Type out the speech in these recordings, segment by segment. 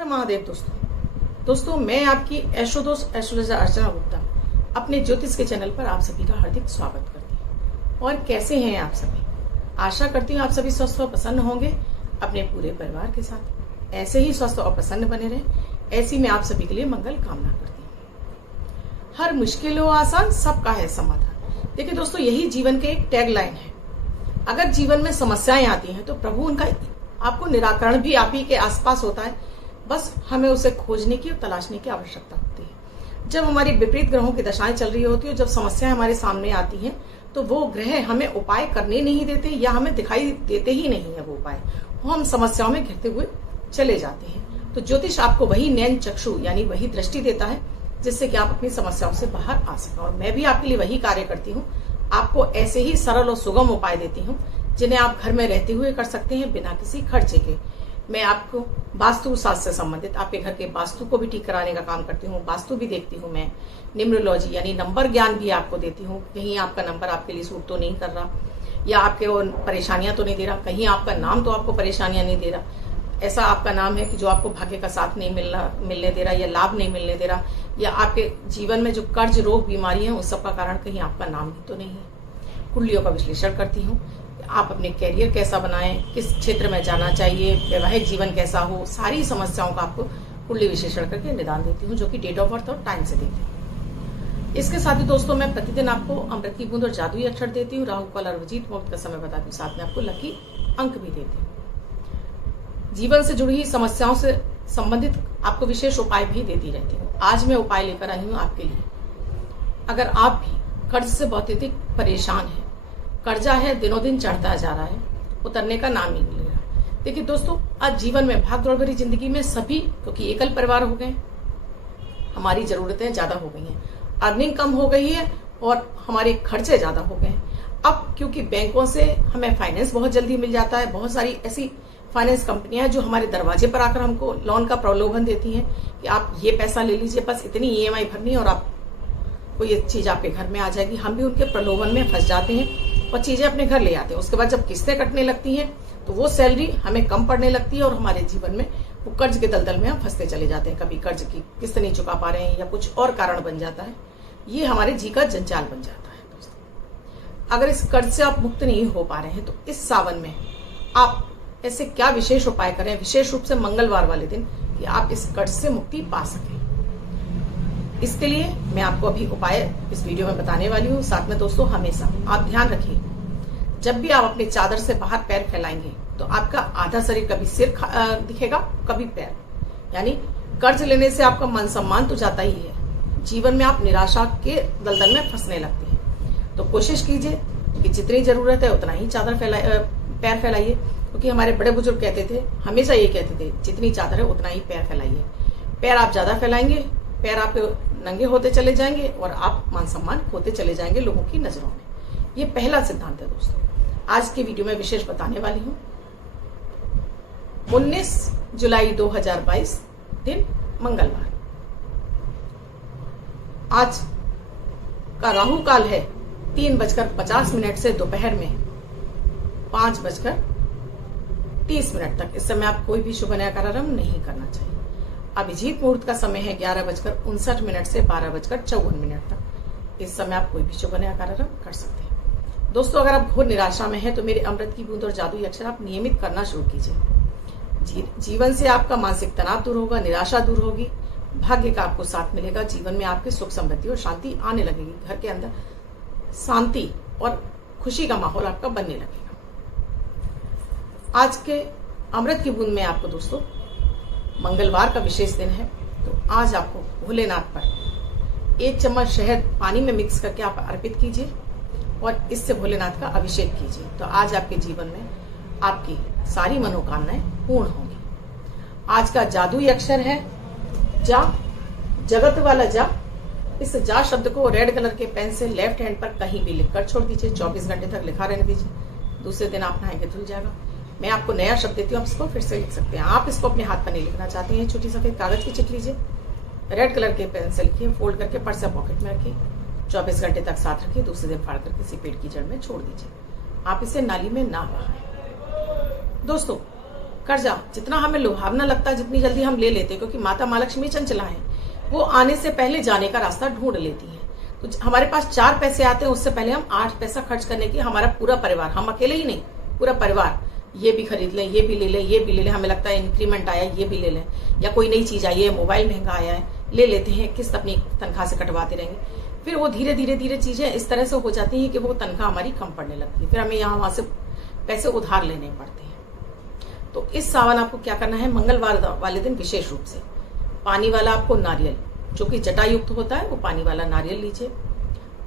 हर महादेव दोस्तों मैं आपकी एस्ट्रोलॉजर अर्चना गुप्ता अपने ज्योतिष के चैनल पर आप सभी का हार्दिक स्वागत करती हूँ। और कैसे हैं आप सभी? आशा करती हूँ आप सभी स्वस्थ और प्रसन्न होंगे अपने पूरे परिवार के साथ। ऐसे ही स्वस्थ और प्रसन्न बने रहें, ऐसी मैं आप सभी के लिए मंगल कामना करती हूँ। हर मुश्किल हो आसान, सबका है समाधान। देखिए दोस्तों, यही जीवन के एक टैग लाइन है। अगर जीवन में समस्याएं आती हैं तो प्रभु उनका आपको निराकरण भी आप ही के आसपास होता है। बस हमें उसे खोजने की और तलाशने की आवश्यकता होती है। जब हमारी विपरीत ग्रहों की दशाएं चल रही होती है, जब समस्याएं हमारे सामने आती हैं, तो वो ग्रह हमें उपाय करने नहीं देते या हमें दिखाई देते ही नहीं है वो उपाय। वो हम समस्याओं में घिरते हुए चले जाते हैं। तो ज्योतिष आपको वही नयन चक्षु यानी वही दृष्टि देता है जिससे कि आप अपनी समस्याओं से बाहर आ सकें। और मैं भी आपके लिए वही कार्य करती हूँ। आपको ऐसे ही सरल और सुगम उपाय देती हूँ जिन्हें आप घर में रहते हुए कर सकते हैं बिना किसी खर्चे के। मैं आपको वास्तु शास्त्र से संबंधित आपके घर के वास्तु को भी ठीक कराने का काम करती हूँ। वास्तु भी देखती हूँ मैं। न्यूमरोलॉजी यानी नंबर ज्ञान भी आपको देती हूँ। कहीं आपका नंबर आपके लिए सूट तो नहीं कर रहा, या आपके वो परेशानियां तो नहीं दे रहा, कहीं आपका नाम तो आपको परेशानियां नहीं दे रहा, ऐसा आपका नाम है कि जो आपको भाग्य का साथ नहीं मिलने दे रहा, या लाभ नहीं मिलने दे रहा, या आपके जीवन में जो कर्ज रोग बीमारी है उस सब का कारण कहीं आपका नाम ही तो नहीं है। कुंडलियों का विश्लेषण करती हूँ। आप अपने कैरियर कैसा बनाएं, किस क्षेत्र में जाना चाहिए, वैवाहिक जीवन कैसा हो, सारी समस्याओं का आपको कुंडली विश्लेषण करके निदान देती हूँ, जो कि डेट ऑफ बर्थ और टाइम से देती हूँ। इसके साथ ही दोस्तों मैं प्रतिदिन आपको अमृत की बूंद और जादुई अक्षर देती हूँ। राहु काल और अभिजीत मुहूर्त का समय बताती हूँ, साथ में आपको लकी अंक भी देती हूँ। जीवन से जुड़ी हुई समस्याओं से संबंधित आपको विशेष उपाय भी देती रहती हूँ। आज मैं उपाय लेकर आई हूँ आपके लिए। अगर आप भी कर्ज से बहुत अधिक परेशान हैं, कर्जा है दिनों दिन चढ़ता जा रहा है, उतरने का नाम ही नहीं ले रहा। देखिए दोस्तों, आज जीवन में भाग दौड़ भरी जिंदगी में सभी, क्योंकि एकल परिवार हो गए, हमारी जरूरतें ज्यादा हो गई हैं, अर्निंग कम हो गई है और हमारे खर्चे ज्यादा हो गए। अब क्योंकि बैंकों से हमें फाइनेंस बहुत जल्दी मिल जाता है, बहुत सारी ऐसी फाइनेंस कंपनियां हैं जो हमारे दरवाजे पर आकर हमको लोन का प्रलोभन देती हैं कि आप ये पैसा ले लीजिए, बस इतनी ईएमआई भरनी और आप कोई ये चीज आपके घर में आ जाएगी। हम भी उनके प्रलोभन में फंस जाते हैं और चीजें अपने घर ले आते हैं। उसके बाद जब किस्तें कटने लगती हैं तो वो सैलरी हमें कम पड़ने लगती है और हमारे जीवन में वो कर्ज के दलदल में हम फंसते चले जाते हैं। कभी कर्ज की किस्त नहीं चुका पा रहे हैं या कुछ और कारण बन जाता है। ये हमारे जी का जंजाल बन जाता है। दोस्तों, अगर इस कर्ज से आप मुक्त नहीं हो पा रहे हैं तो इस सावन में आप ऐसे क्या विशेष उपाय करें, विशेष रूप से मंगलवार वाले दिन, कि आप इस कर्ज से मुक्ति पा सकें। इसके लिए मैं आपको अभी उपाय इस वीडियो में बताने वाली हूँ। साथ में दोस्तों हमेशा आप ध्यान रखिए, जब भी आप अपनी चादर से बाहर पैर फैलाएंगे तो आपका आधा शरीर कभी सिर दिखेगा, कभी पैर। यानी कर्ज लेने से आपका मान सम्मान तो जाता ही है, जीवन में आप निराशा के दलदल में फंसने लगते हैं। तो कोशिश कीजिए कि जितनी जरूरत है उतना ही चादर पैर फैलाइए, क्योंकि हमारे बड़े बुजुर्ग कहते थे, हमेशा ये कहते थे, जितनी चादर है उतना ही पैर फैलाइए। पैर आप ज्यादा फैलाएंगे, पैर आपके नंगे होते चले जाएंगे और आप मान सम्मान खोते चले जाएंगे लोगों की नजरों में। ये पहला सिद्धांत है दोस्तों। आज की वीडियो में विशेष बताने वाली हूँ। 19 जुलाई 2022 दिन मंगलवार। आज का राहु काल है 3:50 से दोपहर में 5:30 तक। इस समय आप कोई भी शुभ नया कार्यारंभ नहीं करना चाहिए। अभिजीत मुहूर्त का समय है 11:59 से 12:54 तक। इस समय आप कोई भी शुभ नया कार्यारंभ कर सकते हैं। दोस्तों, अगर आप घोर निराशा में हैं तो मेरे अमृत की बूंद और जादुई अक्षर आप नियमित करना शुरू कीजिए। जीवन से आपका मानसिक तनाव दूर होगा, निराशा दूर होगी, भाग्य का आपको साथ मिलेगा, जीवन में आपके सुख समृद्धि और शांति आने लगेगी। घर के अंदर शांति और खुशी का माहौल आपका बनने लगेगा। आज के अमृत की बूंद में आपको दोस्तों, मंगलवार का विशेष दिन है, तो आज आपको भोलेनाथ पर 1 चम्मच शहद पानी में मिक्स करके आप अर्पित कीजिए और इससे भोलेनाथ का अभिषेक कीजिए। तो आज आपके जीवन में आपकी सारी मनोकामनाएं पूर्ण होंगी। आज का जादुई अक्षर है जा, जगत वाला जा। इस जा शब्द को रेड कलर के पेन से लेफ्ट हैंड पर कहीं भी लिखकर छोड़ दीजिए। 24 घंटे तक लिखा रहने दीजिए। दूसरे दिन आप नहाएंगे धुल जाएगा। मैं आपको नया शब्द देती हूँ, आप इसको फिर से लिख सकते हैं। आप इसको अपने हाथ पर नहीं लिखना चाहते हैं, छोटी सफेद कागज की चिट लीजिए, रेड कलर के पेन से लिखिए, फोल्ड करके पर्स या पॉकेट में रखिए, 24 घंटे तक साथ रखिए। दूसरे दिन फाड़ कर किसी पेड़ की जड़ में छोड़ दीजिए। आप इसे नाली में ना बहाएं। दोस्तों, कर्जा जितना हमें लुभावना लगता है, जितनी जल्दी हम ले लेते हैं, क्योंकि माता माँ लक्ष्मी चंचला है, वो आने से पहले जाने का रास्ता ढूंढ लेती है। तो हमारे पास 4 पैसे आते हैं, उससे पहले हम 8 पैसा खर्च करने की, हमारा पूरा परिवार, हम अकेले ही नहीं, पूरा परिवार, ये भी खरीद लें, ये भी ले लें, ये भी ले लें, हमें लगता है इंक्रीमेंट आया ये भी ले लें, या कोई नई चीज आई है, मोबाइल महंगा आया है, ले लेते हैं, किस्त अपनी तनख्वाह से कटवाते रहेंगे। फिर वो धीरे धीरे धीरे चीजें इस तरह से हो जाती हैं कि वो तनख्वाह हमारी कम पड़ने लगती है, फिर हमें यहाँ वहां से पैसे उधार लेने पड़ते हैं। तो इस सावन आपको क्या करना है, मंगलवार वाले दिन विशेष रूप से पानी वाला आपको नारियल, जो कि जटायुक्त होता है, वो पानी वाला नारियल लीजिए,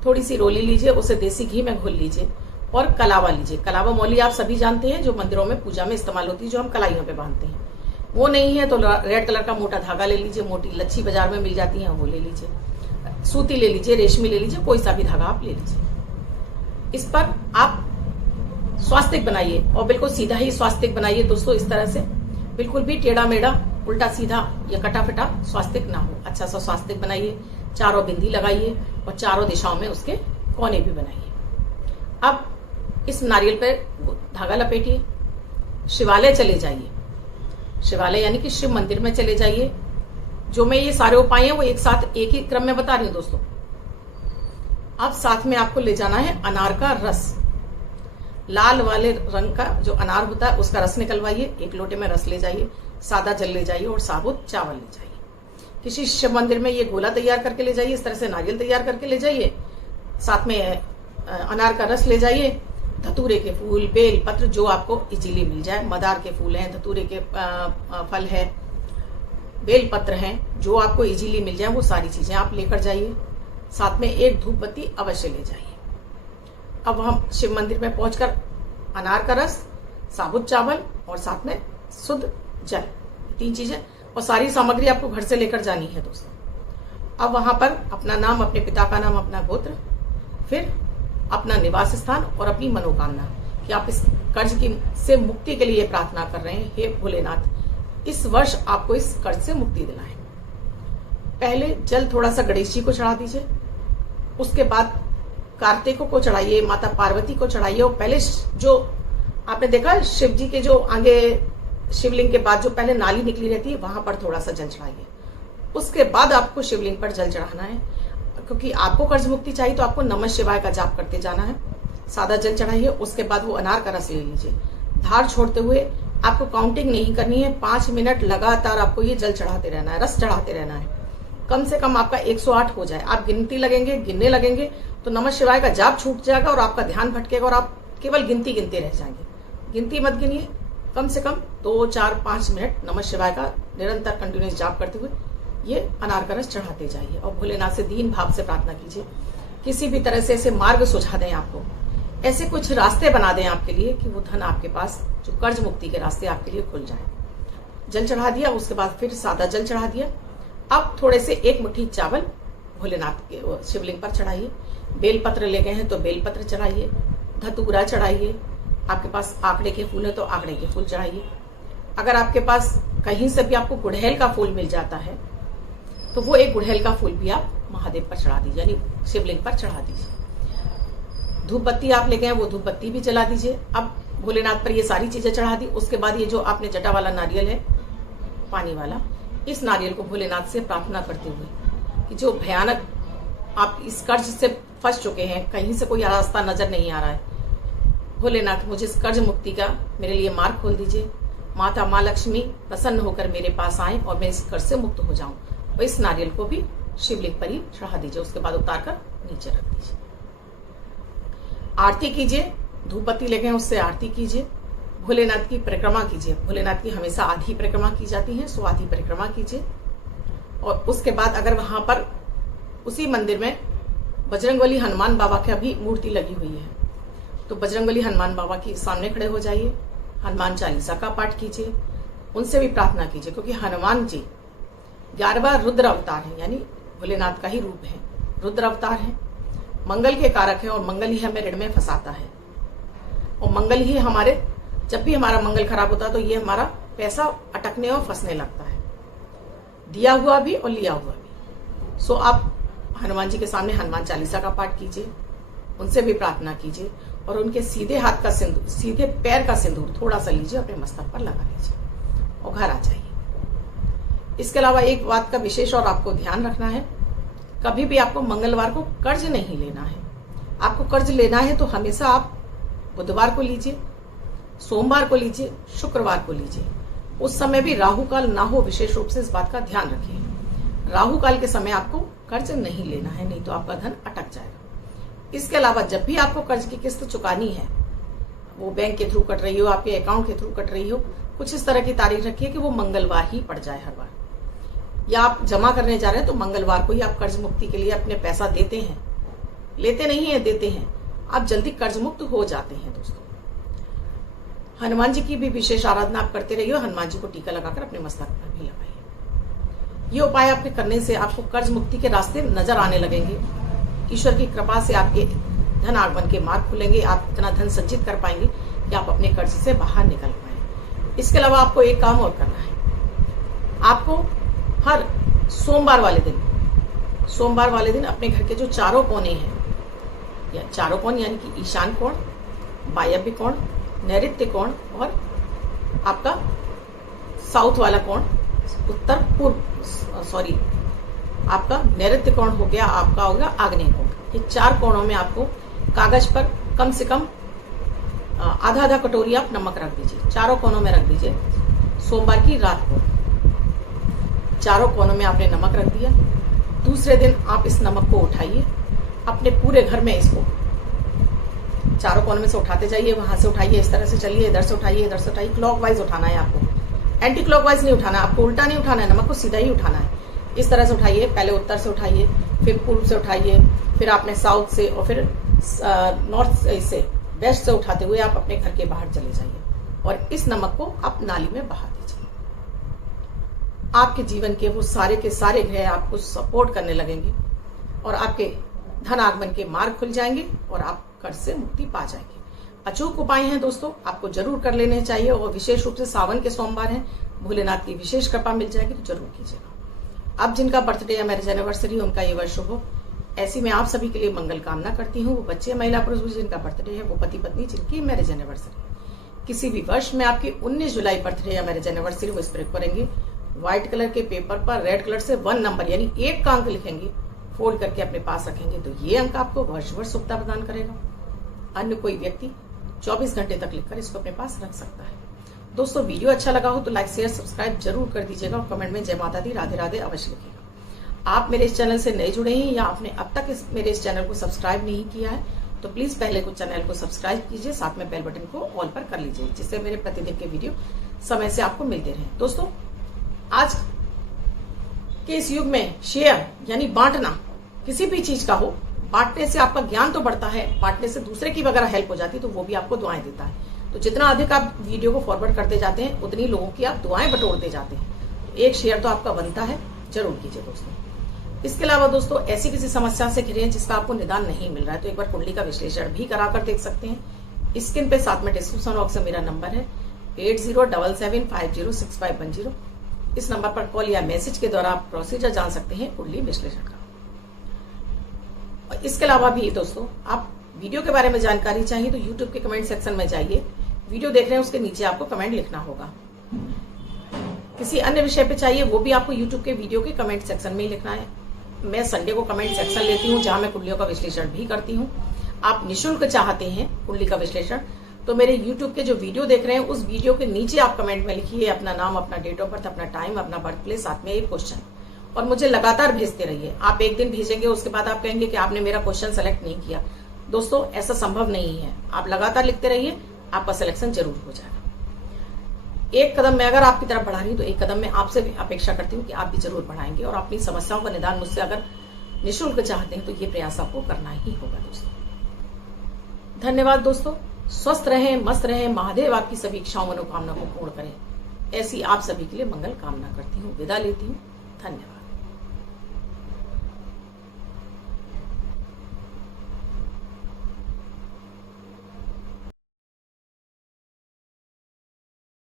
थोड़ी सी रोली लीजिए, उसे देसी घी में घोल लीजिए, और कलावा लीजिए। कलावा मौली आप सभी जानते हैं, जो मंदिरों में पूजा में इस्तेमाल होती है, जो हम कलाइयों पे बांधते हैं। वो नहीं है तो रेड कलर का मोटा धागा ले लीजिए, मोटी लच्छी बाजार में मिल जाती है, वो ले लीजिए, सूती ले लीजिए, रेशमी ले लीजिए, कोई सा भी धागा आप ले लीजिए। इस पर आप स्वास्तिक बनाइए, और बिल्कुल सीधा ही स्वास्तिक बनाइए दोस्तों, इस तरह से बिल्कुल भी टेढ़ा मेढ़ा उल्टा सीधा या कटा फटा स्वास्तिक ना हो, अच्छा सा स्वास्तिक बनाइए, चारों बिंदी लगाइए और चारों दिशाओं में उसके कोने भी बनाइए। अब इस नारियल पर धागा लपेटिए, शिवालय चले जाइए, शिवालय यानी कि शिव मंदिर में चले जाइए। जो मैं ये सारे उपाय हैं वो एक साथ एक ही क्रम में बता रही हूं दोस्तों। अब साथ में आपको ले जाना है अनार का रस, लाल वाले रंग का जो अनार होता है उसका रस निकलवाइए, 1 लोटे में रस ले जाइए, सादा जल ले जाइए और साबुत चावल ले जाइए। किसी शिव मंदिर में ये गोला तैयार करके ले जाइए, इस तरह से नारियल तैयार करके ले जाइए, साथ में अनार का रस ले जाइए, धतूरे के फूल, बेल पत्र जो आपको इजीली मिल जाए, मदार के फूल हैं, धतूरे के फल है, बेल पत्र हैं, जो आपको इजीली मिल जाए वो सारी चीजें आप लेकर जाइए। साथ में 1 धूप बत्ती अवश्य ले जाइए। अब हम शिव मंदिर में पहुंचकर अनार का रस, साबुत चावल और साथ में शुद्ध जल, 3 चीजें और सारी सामग्री आपको घर से लेकर जानी है दोस्तों। अब वहां पर अपना नाम, अपने पिता का नाम, अपना गोत्र, फिर अपना निवास स्थान और अपनी मनोकामना कि आप इस कर्ज की से मुक्ति के लिए प्रार्थना कर रहे हैं, हे भोलेनाथ इस वर्ष आपको इस कर्ज से मुक्ति दिलाएं। पहले जल थोड़ा सा गणेश जी को चढ़ा दीजिए, उसके बाद कार्तिकों को चढ़ाइए, माता पार्वती को चढ़ाइए, और पहले जो आपने देखा शिव जी के जो आगे शिवलिंग के बाद जो पहले नाली निकली रहती है वहां पर थोड़ा सा जल चढ़ाइए। उसके बाद आपको शिवलिंग पर जल चढ़ाना है, क्योंकि आपको कर्ज मुक्ति चाहिए तो आपको नमः शिवाय का जाप करते जाना है। सादा जल चढ़ाइए, उसके बाद वो अनार का रस ले लीजिए। धार छोड़ते हुए आपको काउंटिंग नहीं करनी है, 5 मिनट लगातार आपको ये जल चढ़ाते रहना है, रस चढ़ाते रहना है। कम से कम आपका 108 हो जाए। आप गिनने लगेंगे तो नमः शिवाय का जाप छूट जाएगा और आपका ध्यान भटकेगा और आप केवल गिनती रह जाएंगे। गिनती मत गिनिए, कम से कम 2, 4, 5 मिनट नमः शिवाय का निरंतर कंटिन्यूस जाप करते हुए ये अनार का रस चढ़ाते जाइए और भोलेनाथ से दीन भाव से प्रार्थना कीजिए, किसी भी तरह से ऐसे मार्ग सुझा दें, आपको ऐसे कुछ रास्ते बना दें आपके लिए कि वो धन आपके पास, जो कर्ज मुक्ति के रास्ते आपके लिए खुल जाए। जल चढ़ा दिया, उसके बाद फिर सादा जल चढ़ा दिया। अब थोड़े से 1 मुट्ठी चावल भोलेनाथ के शिवलिंग पर चढ़ाइए। बेलपत्र ले गए हैं तो बेलपत्र चढ़ाइए, धतूरा चढ़ाइए, आपके पास आंकड़े के फूल है तो आंकड़े के फूल चढ़ाइए। अगर आपके पास कहीं से भी आपको गुड़हल का फूल मिल जाता है तो वो 1 गुड़हल का फूल भी आप महादेव पर चढ़ा दीजिए, यानी शिवलिंग पर चढ़ा दीजिए। धूप बत्ती आप ले गए हैं वो धूप बत्ती भी जला दीजिए। अब भोलेनाथ पर ये सारी चीजें चढ़ा दी, उसके बाद ये जो आपने जटा वाला नारियल है, पानी वाला, इस नारियल को भोलेनाथ से प्रार्थना करते हुए कि जो भयानक आप इस कर्ज से फंस चुके हैं, कहीं से कोई रास्ता नजर नहीं आ रहा है, भोलेनाथ मुझे इस कर्ज मुक्ति का मेरे लिए मार्ग खोल दीजिए। माता माँ लक्ष्मी प्रसन्न होकर मेरे पास आए और मैं इस कर्ज से मुक्त हो जाऊं। और इस नारियल को भी शिवलिंग पर ही चढ़ा दीजिए, उसके बाद उतार कर नीचे रख दीजिए। आरती कीजिए, धूप बत्ती लेके उससे आरती कीजिए, भोलेनाथ की परिक्रमा कीजिए। भोलेनाथ की हमेशा आधी परिक्रमा की जाती है, सो आधी परिक्रमा कीजिए। और उसके बाद अगर वहां पर उसी मंदिर में बजरंगबली हनुमान बाबा की भी मूर्ति लगी हुई है तो बजरंगबली हनुमान बाबा के सामने खड़े हो जाइए, हनुमान चालीसा का पाठ कीजिए, उनसे भी प्रार्थना कीजिए, क्योंकि हनुमान जी 11वां रुद्र अवतार है, यानी भोलेनाथ का ही रूप है, रुद्र अवतार है, मंगल के कारक है और मंगल ही हमें ऋण में फंसाता है। और मंगल ही हमारे, जब भी हमारा मंगल खराब होता है तो ये हमारा पैसा अटकने और फंसने लगता है, दिया हुआ भी और लिया हुआ भी। सो आप हनुमान जी के सामने हनुमान चालीसा का पाठ कीजिए, उनसे भी प्रार्थना कीजिए और उनके सीधे हाथ का सिंदूर, सीधे पैर का सिंदूर थोड़ा सा लीजिए, अपने मस्तक पर लगा लीजिए। और घर आ जाइए। इसके अलावा एक बात का विशेष और आपको ध्यान रखना है, कभी भी आपको मंगलवार को कर्ज नहीं लेना है। आपको कर्ज लेना है तो हमेशा आप बुधवार को लीजिए, सोमवार को लीजिए, शुक्रवार को लीजिए। उस समय भी राहु काल ना हो, विशेष रूप से इस बात का ध्यान रखिए। राहु काल के समय आपको कर्ज नहीं लेना है, नहीं तो आपका धन अटक जाएगा। इसके अलावा जब भी आपको कर्ज की किस्त चुकानी है, वो बैंक के थ्रू कट रही हो, आपके अकाउंट के थ्रू कट रही हो, कुछ इस तरह की तारीख रखिए कि वो मंगलवार ही पड़ जाए हर बार। या आप जमा करने जा रहे हैं तो मंगलवार को ही आप कर्ज मुक्ति के लिए अपने पैसा देते हैं, लेते नहीं है, देते हैं, आप जल्दी कर्ज मुक्त हो जाते हैं। दोस्तों, हनुमान जी की भी विशेष आराधना आप करते रहिए। हनुमान जी को टीका लगाकर अपने मस्तक पर भी लगाइए। ये उपाय आपके करने से आपको कर्ज मुक्ति के रास्ते नजर आने लगेंगे। ईश्वर की कृपा से आपके धन आगमन के मार्ग खुलेंगे। आप इतना धन संचित कर पाएंगे कि आप अपने कर्ज से बाहर निकल पाए। इसके अलावा आपको एक काम और करना है। आपको हर सोमवार वाले दिन अपने घर के जो चारों कोने हैं, या चारों कोण यानी कि ईशान कोण, वायव्य कोण, नैऋत्य कोण और आपका साउथ वाला कोण, आपका नैऋत्य कोण हो गया, आपका हो गया आग्नेय कोण। ये 4 कोणों में आपको कागज पर कम से कम आधा कटोरी आप नमक रख दीजिए। चारों कोनों में रख दीजिए। सोमवार की रात को चारों कोनों में आपने नमक रख दिया। दूसरे दिन आप इस नमक को उठाइए, अपने पूरे घर में इसको चारों कोनों में से उठाते जाइए। वहां से उठाइए, इस तरह से चलिए, इधर से उठाइए, इधर से उठाइए। क्लॉकवाइज उठाना है आपको, एंटी क्लॉकवाइज नहीं उठाना, आपको उल्टा नहीं उठाना है, नमक को सीधा ही उठाना है। इस तरह से उठाइए, पहले उत्तर से उठाइए, फिर पूर्व से उठाइए, फिर आपने साउथ से और फिर नॉर्थ से, वेस्ट से उठाते हुए आप अपने घर के बाहर चले जाइए और इस नमक को आप नाली में बहा दीजिए। आपके जीवन के वो सारे के सारे ग्रह आपको सपोर्ट करने लगेंगे और आपके धन आगमन के मार्ग खुल जाएंगे और आप कर्ज से मुक्ति पा जाएंगे। अचूक उपाय हैं दोस्तों, आपको जरूर कर लेने चाहिए और विशेष रूप से सावन के सोमवार हैं, भोलेनाथ की विशेष कृपा मिल जाएगी तो जरूर कीजिएगा। अब जिनका बर्थडे या मैरिज एनिवर्सरी उनका ये वर्ष शुभ हो, ऐसी मैं आप सभी के लिए मंगल कामना करती हूँ। वो बच्चे, महिला, पुरुष जिनका बर्थडे है, वो पति पत्नी जिनकी मैरिज एनिवर्सरी, किसी भी वर्ष में आपकी 19 जुलाई बर्थडे या मैरिज एनिवर्सरी वो स्प्रे करेंगे। व्हाइट कलर के पेपर पर रेड कलर से 1 नंबर यानी 1 का अंक लिखेंगे, फोल्ड करके अपने पास रखेंगे तो ये अंक आपको वर्ष वर्ष शुभता प्रदान करेगा। अन्य कोई व्यक्ति 24 घंटे तक लिखकर इसको अपने पास रख सकता है। दोस्तों, वीडियो अच्छा लगा हो तो लाइक, शेयर, सब्सक्राइब जरूर कर दीजिएगा और कमेंट में जय माता दी, राधे राधे अवश्य लिखिएगा। आप मेरे इस चैनल से नए जुड़े हैं या आपने अब तक मेरे इस चैनल को सब्सक्राइब नहीं किया है तो प्लीज पहले को चैनल को सब्सक्राइब कीजिए, साथ में बेल बटन को ऑल पर कर लीजिए, जिससे मेरे प्रतिदिन के वीडियो समय से आपको मिलते रहे। दोस्तों, आज के इस युग में शेयर यानी बांटना किसी भी चीज का हो, बांटने से आपका ज्ञान तो बढ़ता है, बांटने से दूसरे की वगैरह हेल्प हो जाती है तो वो भी आपको दुआएं देता है। तो जितना अधिक आप वीडियो को फॉरवर्ड करते जाते हैं उतनी लोगों की आप दुआएं बटोरते जाते हैं। एक शेयर तो आपका बनता है, जरूर कीजिए दोस्तों। इसके अलावा दोस्तों, ऐसी किसी समस्या से घिरे हैं जिसका आपको निदान नहीं मिल रहा है तो एक बार कुंडली का विश्लेषण भी कराकर देख सकते हैं। स्क्रीन पे साथ में डिस्क्रिप्शन बॉक्स में मेरा नंबर है 8077506510। इस नंबर पर कॉल या मैसेज के द्वारा आप प्रोसीजर जान सकते हैं कुंडली विश्लेषण का। और इसके अलावा भी दोस्तों, आप वीडियो के बारे में जानकारी चाहिए तो यूट्यूब के कमेंट सेक्शन में जाइए, वीडियो देख रहे हैं उसके नीचे आपको कमेंट लिखना होगा। किसी अन्य विषय पे चाहिए वो भी आपको यूट्यूब के वीडियो के कमेंट सेक्शन में ही लिखना है। मैं संडे को कमेंट सेक्शन लेती हूँ जहां मैं कुंडलियों का विश्लेषण भी करती हूँ। आप निःशुल्क चाहते हैं कुंडली का विश्लेषण तो मेरे यूट्यूब के जो वीडियो देख रहे हैं उस वीडियो के नीचे आप कमेंट में लिखिए अपना नाम, अपना डेट ऑफ बर्थ, अपना टाइम, अपना बर्थ प्लेस, साथ में एक क्वेश्चन, और मुझे लगातार भेजते रहिए। आप एक दिन भेजेंगे उसके बाद आप कहेंगे कि आपने मेरा क्वेश्चन सेलेक्ट नहीं किया। दोस्तों, ऐसा संभव नहीं है, आप लगातार लिखते रहिए, आपका सिलेक्शन जरूर हो जाएगा। एक कदम मैं अगर आपकी तरफ बढ़ा रही हूँ तो एक कदम मैं आपसे भी अपेक्षा करती हूँ कि आप भी जरूर बढ़ाएंगे और अपनी समस्याओं का निदान मुझसे अगर निःशुल्क चाहते हैं तो ये प्रयास आपको करना ही होगा। दोस्तों, धन्यवाद दोस्तों, स्वस्थ रहें, मस्त रहें, महादेव आपकी सभी इच्छाओं मनोकामना को पूर्ण करें, ऐसी आप सभी के लिए मंगल कामना करती हूँ। विदा लेती हूँ, धन्यवाद।